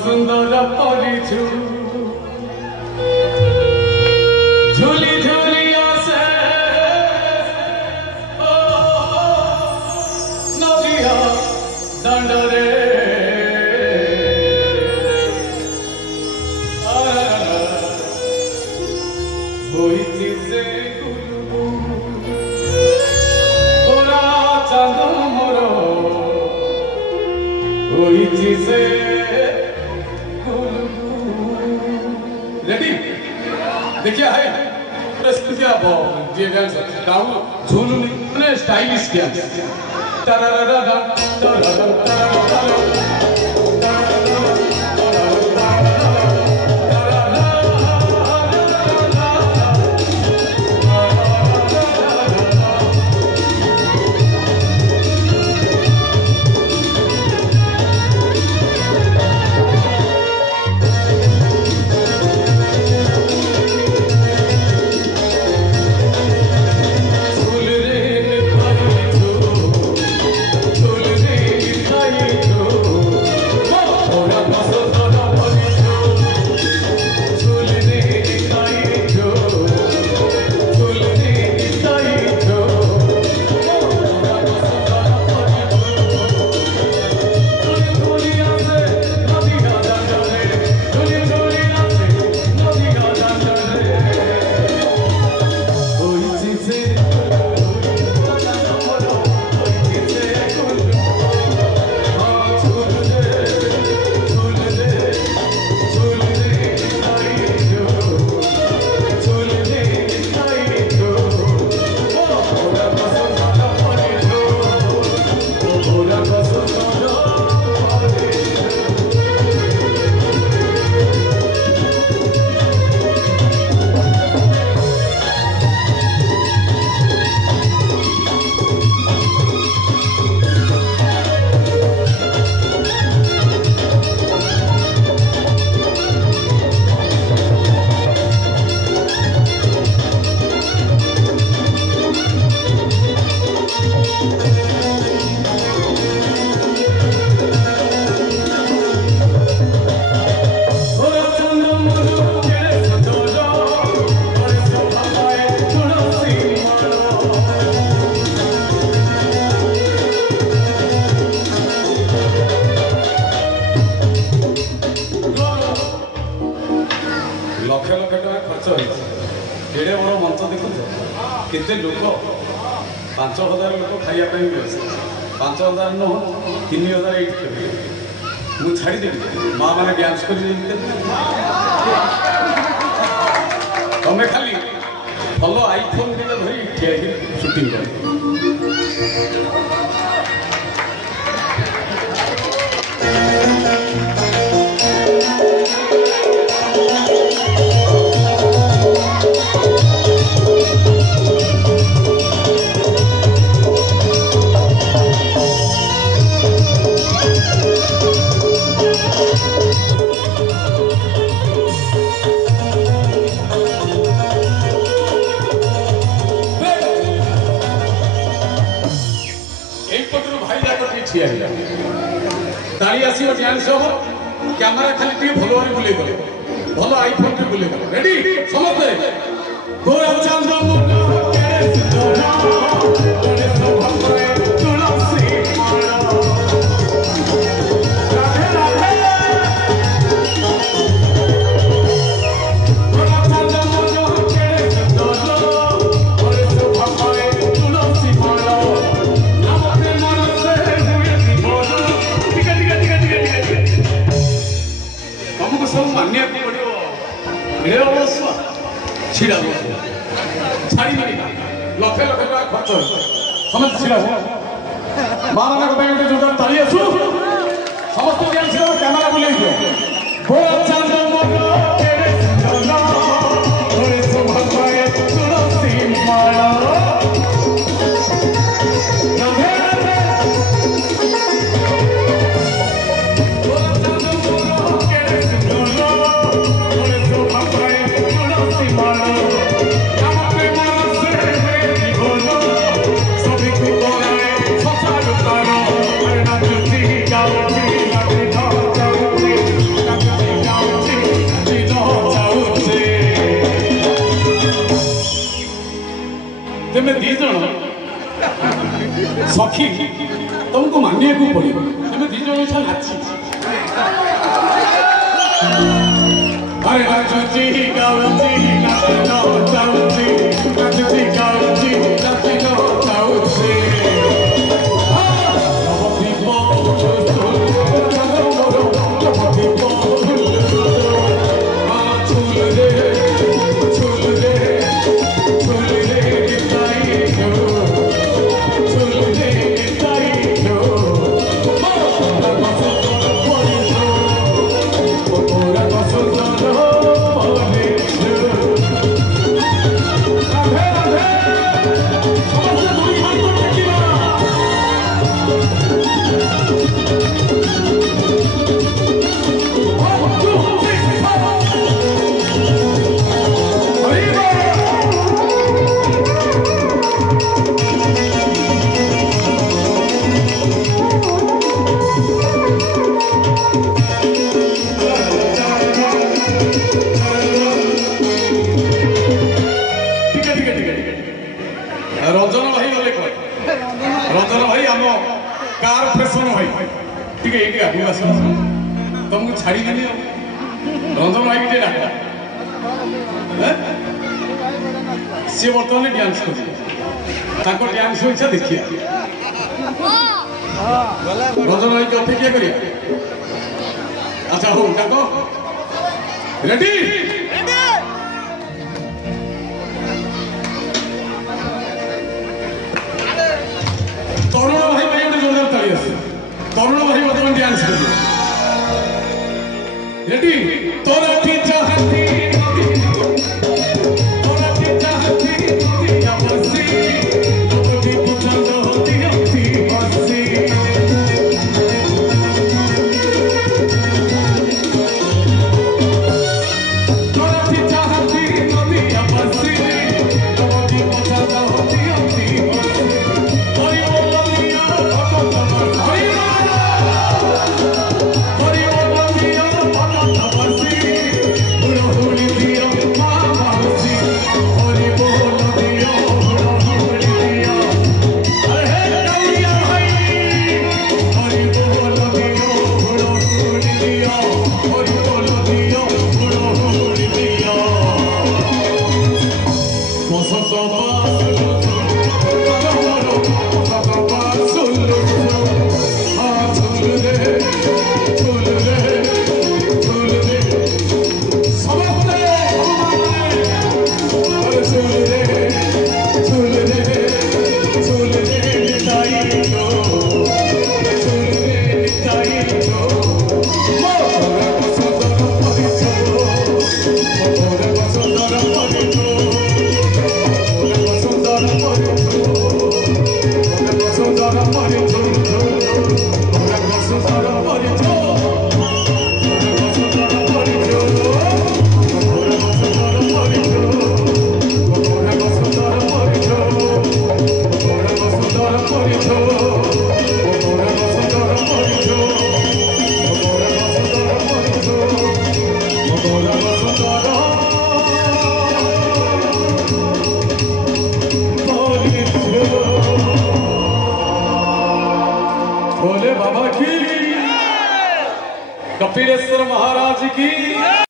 सुंदर परिछु झुली झुली आसे ओ नदिया दंडरे होइछि से गोरा चांद मोर होइछि से रेडी देखिए है प्रस्तुति अब जे डांस गाउँ झुलु ने स्टाइलिश डांस तरररर तरररर लक्ष लक्ष टाँग खर्च होड़े बड़ मंच देखुच केते लोक 5000 लोक खाइबापी व्यवस्था 5000 नुह 3000 ये मुझे छाड़देवी माँ मैंने डांस कर तुम्हें खाली भल आईफोन धरी ठिया सुटिंग कर ताली आसो डांस हम कैमेरा खाली भल भाव बुले भल आईफोन बुले रेडी समझते गोरा चंद्र छिड़ा छाड़ी लक्षे लक्ष टका खर्च समस्त छिड़ा मानना को गोटे जोरदार ताली आसु समस्त कैमेरा बुले सखी तुमको मानिया को पड़े तुम्हें दी जन इच्छा नाची अरे नाचुची गाउची नाचनो जाउची नाचुची गाउची नाचनो जाउची तुमको छाड़ी देनी रंजन भाई के डाका सी बर्तमान डांस कर डांस इच्छा देखिए रंजन भाई की अपेक्षा करिए अच्छा हो डाक रेडी तरुण भाई जोरदार ताली आसे तरुण भाई बर्तमान डांस कर रेडी तोरा की चाहती तोरा की चाहती या बसी लोग भी पसंद होती होती बसी तोरा की चाहती या बसी लोग भी पसंद होती होती बसी कोई बोलो दिया कपिलेश्वर महाराज की